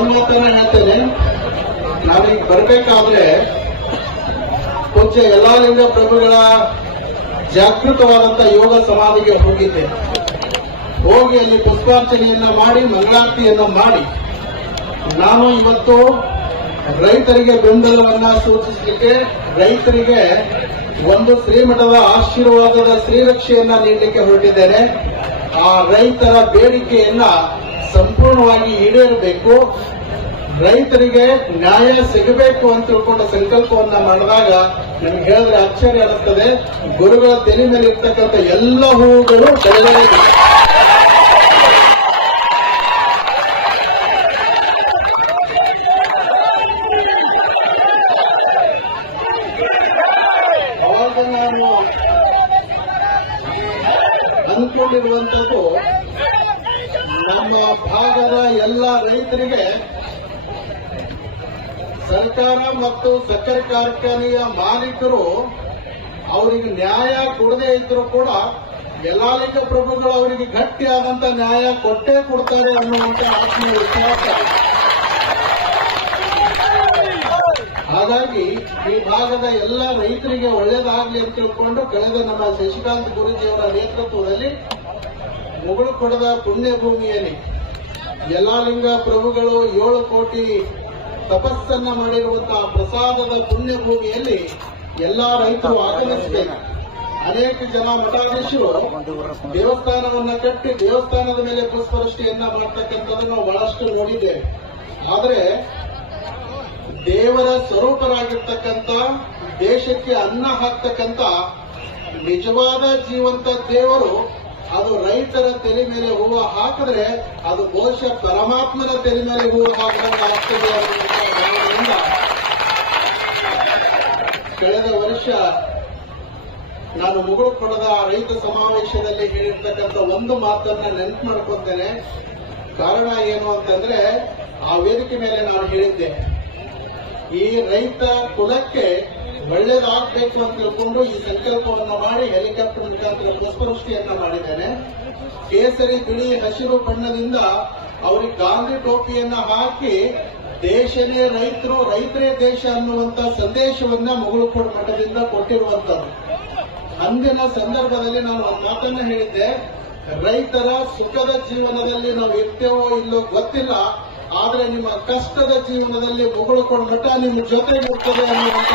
ಒಂದ್ ಮಾತನ್ನ ಹೇಳ್ತೇನೆ. ನಾವೀಗ ಬರ್ಬೇಕಾದ್ರೆ ಪೂಜ್ಯ ಯಲ್ಲಾಲಿಂಗ ಪ್ರಭುಗಳ ಜಾಗೃತವಾದಂತಹ ಯೋಗ ಸಮಾಧಿಗೆ ಹೋಗಿದ್ದೆ. ಹೋಗಿ ಅಲ್ಲಿ ಪುಷ್ಪಾರ್ಚನೆಯನ್ನ ಮಾಡಿ ಮಂಗಳಾರತಿಯನ್ನ ಮಾಡಿ ನಾನು ಇವತ್ತು ರೈತರಿಗೆ ಬೆಂಬಲವನ್ನ ಸೂಚಿಸಲಿಕ್ಕೆ, ರೈತರಿಗೆ ಒಂದು ಶ್ರೀಮಠದ ಆಶೀರ್ವಾದದ ಶ್ರೀರಕ್ಷೆಯನ್ನ ನೀಡಲಿಕ್ಕೆ ಹೊರಟಿದ್ದೇನೆ. ಆ ರೈತರ ಬೇಡಿಕೆಯನ್ನ ಸಂಪೂರ್ಣವಾಗಿ ಈಡೇರಬೇಕು, ರೈತರಿಗೆ ನ್ಯಾಯ ಸಿಗಬೇಕು ಅಂತ ತಿಳ್ಕೊಂಡ ಸಂಕಲ್ಪವನ್ನ ಮಾಡಿದಾಗ ನಮ್ಗೆ ಹೇಳಿದ್ರೆ ಆಶ್ಚರ್ಯ ಅನ್ನಿಸ್ತದೆ. ಗುರುಗಳ ತಲೆ ಮೇಲೆ ಇರ್ತಕ್ಕಂಥ ಎಲ್ಲ ಹೂವುಗಳು ಬೆಳೆದಿದೆ. ಅವಾಗ ನಾನು ಅಂದ್ಕೊಂಡಿರುವಂಥದ್ದು ನಮ್ಮ ಭಾಗದ ಎಲ್ಲ ರೈತರಿಗೆ ಸರ್ಕಾರ ಮತ್ತು ಸಕ್ಕರೆ ಕಾರ್ಖಾನೆಯ ಮಾಲೀಕರು ಅವರಿಗೆ ನ್ಯಾಯ ಕೊಡದೇ ಇದ್ರೂ ಕೂಡ ಯಲ್ಲಾಲಿಂಗ ಪ್ರಭುಗಳು ಅವರಿಗೆ ಗಟ್ಟಿಯಾದಂತ ನ್ಯಾಯ ಕೊಟ್ಟೇ ಕೊಡ್ತಾರೆ ಅನ್ನುವಂತ ಆತ್ಮವಿಶ್ವಾಸ. ಹಾಗಾಗಿ ಈ ಭಾಗದ ಎಲ್ಲ ರೈತರಿಗೆ ಒಳ್ಳೇದಾಗಲಿ ಅಂತ ತಿಳ್ಕೊಂಡು ಕಳೆದ ನಮ್ಮ ಶಶಿಕಾಂತ್ ಗುರೂಜಿಯವರ ನೇತೃತ್ವದಲ್ಲಿ ಮುಗುಳುಕೊಡದ ಪುಣ್ಯಭೂಮಿಯಲ್ಲಿ ಯಲ್ಲಾಲಿಂಗ ಪ್ರಭುಗಳು 7 ಕೋಟಿ ತಪಸ್ಸನ್ನ ಮಾಡಿರುವಂತಹ ಪ್ರಸಾದದ ಪುಣ್ಯಭೂಮಿಯಲ್ಲಿ ಎಲ್ಲಾ ರೈತರು ಆಗಮಿಸಬೇಕು. ಅನೇಕ ಜನ ಮಠಾಧೀಶರು ದೇವಸ್ಥಾನವನ್ನ ಕಟ್ಟಿ ದೇವಸ್ಥಾನದ ಮೇಲೆ ಪುಷ್ಪವೃಷ್ಟಿಯನ್ನ ಮಾಡ್ತಕ್ಕಂಥದ್ದನ್ನು ನಾವು ಬಹಳಷ್ಟು ನೋಡಿದ್ದೇವೆ. ಆದರೆ ದೇವರ ಸ್ವರೂಪರಾಗಿರ್ತಕ್ಕಂಥ, ದೇಶಕ್ಕೆ ಅನ್ನ ಹಾಕ್ತಕ್ಕಂಥ ನಿಜವಾದ ಜೀವಂತ ದೇವರು ಅದು ರೈತರ ತಲೆ ಮೇಲೆ ಹೂವು ಹಾಕಿದ್ರೆ ಅದು ಬಹುಶಃ ಪರಮಾತ್ಮನ ತಲೆ ಮೇಲೆ ಹೂವು ಹಾಕಬೇಕಾಗ್ತದೆ ಅನ್ನುವಂಥ ಕಳೆದ ವರ್ಷ ನಾನು ಮುಗುಳುಕೊಡದ ರೈತ ಸಮಾವೇಶದಲ್ಲಿ ಹೇಳಿರ್ತಕ್ಕಂಥ ಒಂದು ಮಾತನ್ನ ನೆನಪು ಮಾಡ್ಕೊತೇನೆ. ಕಾರಣ ಏನು ಅಂತಂದ್ರೆ ಆ ವೇದಿಕೆ ಮೇಲೆ ನಾನು ಹೇಳಿದ್ದೆ, ಈ ರೈತ ಕುಲಕ್ಕೆ ಒಳ್ಳೇದಾಗಬೇಕು ಅಂತ ತಿಳ್ಕೊಂಡು ಈ ಸಂಕಲ್ಪವನ್ನು ಮಾಡಿ ಹೆಲಿಕಾಪ್ಟರ್ ಮುಖಾಂತರ ಪುಷ್ಪವೃಷ್ಟಿಯನ್ನ ಮಾಡಿದ್ದೇನೆ. ಕೇಸರಿ, ಬಿಳಿ, ಹಸಿರು ಬಣ್ಣದಿಂದ ಅವರಿಗೆ ಗಾಂಧಿ ಟೋಪಿಯನ್ನ ಹಾಕಿ ದೇಶನೇ ರೈತರು, ರೈತರೇ ದೇಶ ಅನ್ನುವಂತ ಸಂದೇಶವನ್ನ ಮುಗುಳುಕೊಡ ಮಠದಿಂದ ಕೊಟ್ಟಿರುವಂತದ್ದು. ಅಂದಿನ ಸಂದರ್ಭದಲ್ಲಿ ನಾನು ಒಂದು ಮಾತನ್ನ ಹೇಳಿದ್ದೆ, ರೈತರ ಸುಖದ ಜೀವನದಲ್ಲಿ ನಾವು ಇರ್ತೇವೋ ಇಲ್ಲೋ ಗೊತ್ತಿಲ್ಲ, ಆದ್ರೆ ನಿಮ್ಮ ಕಷ್ಟದ ಜೀವನದಲ್ಲಿ ಮುಗುಳುಕೊಡ ಮಠ ನಿಮ್ಮ ಜೊತೆಗಿರ್ತದೆ ಅನ್ನುವಂತ